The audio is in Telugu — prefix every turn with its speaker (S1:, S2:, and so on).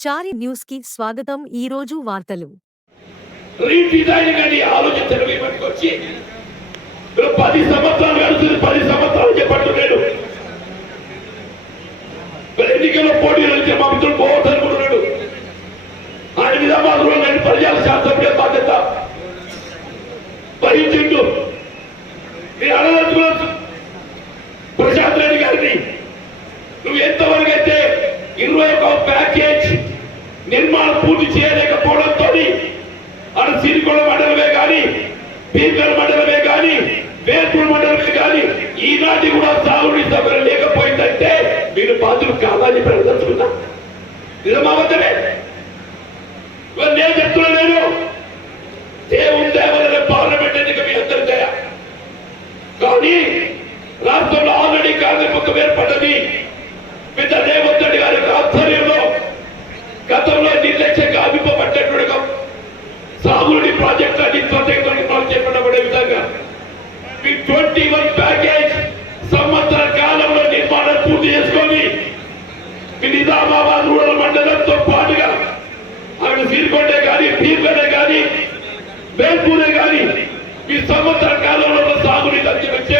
S1: చారి న్యూస్కి స్వాగతం. ఈ రోజు వార్తలు.
S2: రీడిజైనింగ్ అని ఆలోచన తెరవి పట్టుకొచ్చి మీరు పది సంవత్సరాలు గడుస్తుంది పది సంవత్సరాలు చెప్పట్టున్నాడు. మరి ఎన్నికల్లో పోటీ నుంచి మా మిత్రులు పోవచ్చు అనుకుంటున్నాడు ఆయన నిజామాబాద్లో నేను ప్రజల శాస్త్రపడే బాధ్యత. వహించిండు నేను అడగలుగుతున్నాను ప్రశాంత్ రెడ్డి గారిని నువ్వు ఎంతవరకు అయితే ఇరవై ఒక ప్యాకేజ్ పూర్తి చేయలేకపోవడంతో అటు సిరికొండ మండలమే కానీ పీకల మండలమే కానీ వేర్పూర్ మండలమే కానీ ఈనాటి కూడా సాగుడి సభలు లేకపోయిందంటే మీరు బాధ్యులు కాదని ప్రదర్శిస్తున్నా. నిజమావద్దనే నేను చెప్తున్నా నేను దేవుని దేవతల పార్లమెంట్ ఎన్నిక మీ అందరి దయ. కానీ రాష్ట్రంలో ఆల్రెడీ కాంగ్రెస్ ప్రాజెక్ట్ అన్ని త్వరగా నిర్మాణం పడే విధంగా. మీ ట్వంటీ వన్ ప్యాకేజ్ సంవత్సర కాలంలో నిర్మాణం పూర్తి చేసుకొని మీ నిజామాబాద్ రూరల్ మండలంతో పాటుగా అక్కడ సీర్కొండే కానీ పీర్కొండే కానీ వేల్పూరే కానీ ఈ సంవత్సర కాలంలో సాగునీటి అంచనా